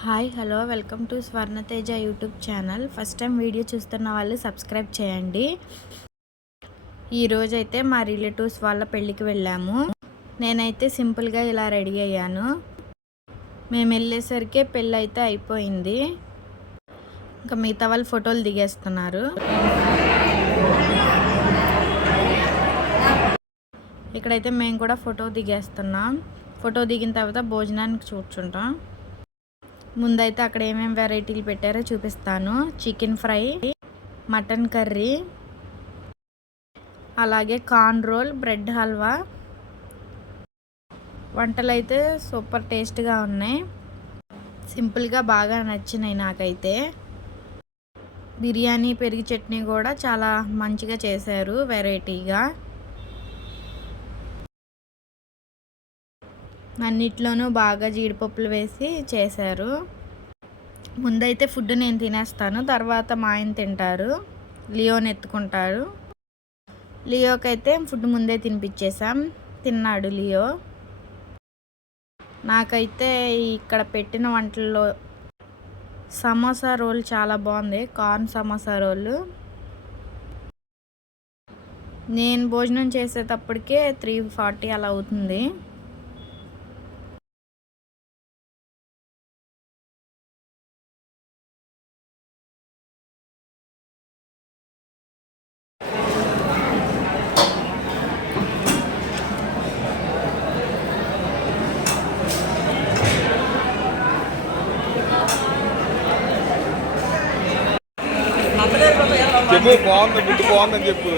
Hi hello welcome to Swarnateja YouTube channel. First time video చూస్తున్న వాళ్ళు subscribe చేయండి. ఈరోజైతే మా రిలేటివ్స్ వాళ్ళ పెళ్ళికి వెళ్ళాము. నేనైతే సింపుల్గా ఇలా రెడీ అయ్యాను. మేము వెళ్ళేసరికి పెళ్ళి అయితే అయిపోయింది. ఇంకా మిగతా వాళ్ళు ఫోటోలు దిగేస్తున్నారు. ఇక్కడైతే మేము కూడా ఫోటో దిగేస్తున్నాం. ఫోటో దిగిన తర్వాత భోజనానికి కూర్చుంటాం. ముందైతే అక్కడ ఏమేమి వెరైటీలు పెట్టారో చూపిస్తాను. చికెన్ ఫ్రై, మటన్ కర్రీ, అలాగే కార్న్ రోల్, బ్రెడ్ హల్వా. వంటలు అయితే సూపర్ టేస్ట్గా ఉన్నాయి. సింపుల్గా బాగా నచ్చినాయి నాకైతే. బిర్యానీ, పెరుగు చట్నీ కూడా చాలా మంచిగా చేశారు, వెరైటీగా. అన్నిట్లోనూ బాగా జీడిపప్పులు వేసి చేశారు. ముందైతే ఫుడ్ నేను తినేస్తాను, తర్వాత మా ఆయన తింటారు. లియోని ఎత్తుకుంటారు. లియోకైతే ఫుడ్ ముందే తినిపించేసాం, తిన్నాడు లియో. నాకైతే ఇక్కడ పెట్టిన వంటల్లో సమోసా రోల్ చాలా బాగుంది. Corn samosa roll. నేను భోజనం చేసేటప్పటికే 3:40 అలా అవుతుంది. చెప్పు, బాగుంది, బుద్ధి బాగుందని చెప్పు.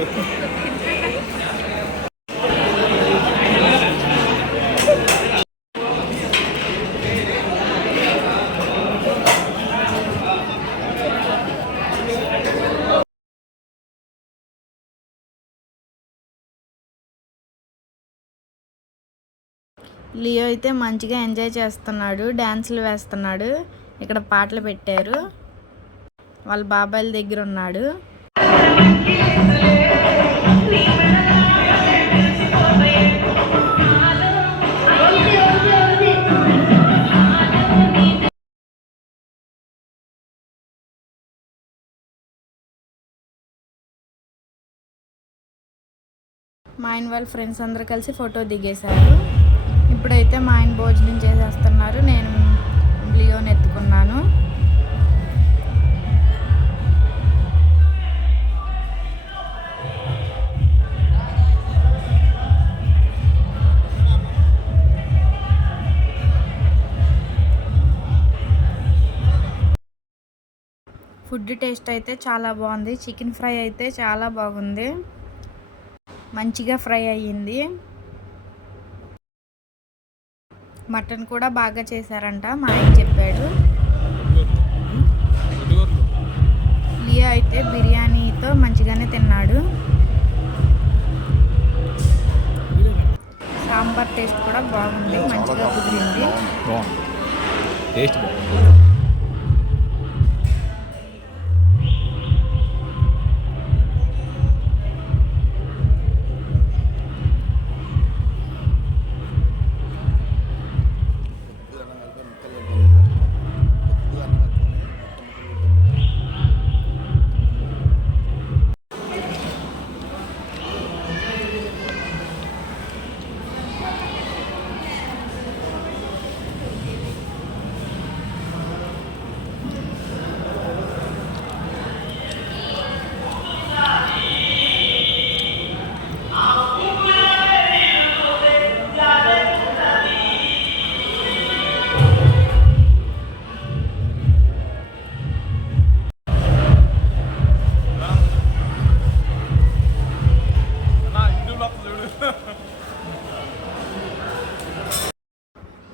లియో అయితే మంచిగా ఎంజాయ్ చేస్తున్నాడు, డ్యాన్సులు వేస్తున్నాడు. ఇక్కడ పాటలు పెట్టారు. వాళ్ళ బాబాయిల దగ్గర ఉన్నాడు. మా ఆయన వాళ్ళ ఫ్రెండ్స్ అందరూ కలిసి ఫోటో దిగేశారు. ఇప్పుడైతే మా ఆయన భోజనం చేసేస్తున్నారు. నేను లియోని ఎత్తుకున్నాను. ఫుడ్ టేస్ట్ అయితే చాలా బాగుంది. చికెన్ ఫ్రై అయితే చాలా బాగుంది, మంచిగా ఫ్రై అయ్యింది. మటన్ కూడా బాగా చేశారంట, మా ఆయన చెప్పాడు. లియో అయితే బిర్యానీతో మంచిగానే తిన్నాడు. సాంబార్ టేస్ట్ కూడా బాగుంది, మంచిగా కుదిరింది.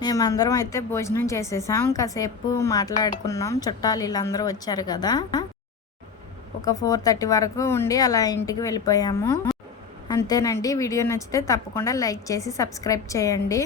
మేమందరం అయితే భోజనం చేసేసాం. కాసేపు మాట్లాడుకున్నాం. చుట్టాలు వీళ్ళందరూ వచ్చారు కదా, ఒక 4:30 వరకు ఉండి అలా ఇంటికి వెళ్ళిపోయాము. అంతేనండి. వీడియో నచ్చితే తప్పకుండా లైక్ చేసి సబ్స్క్రైబ్ చేయండి.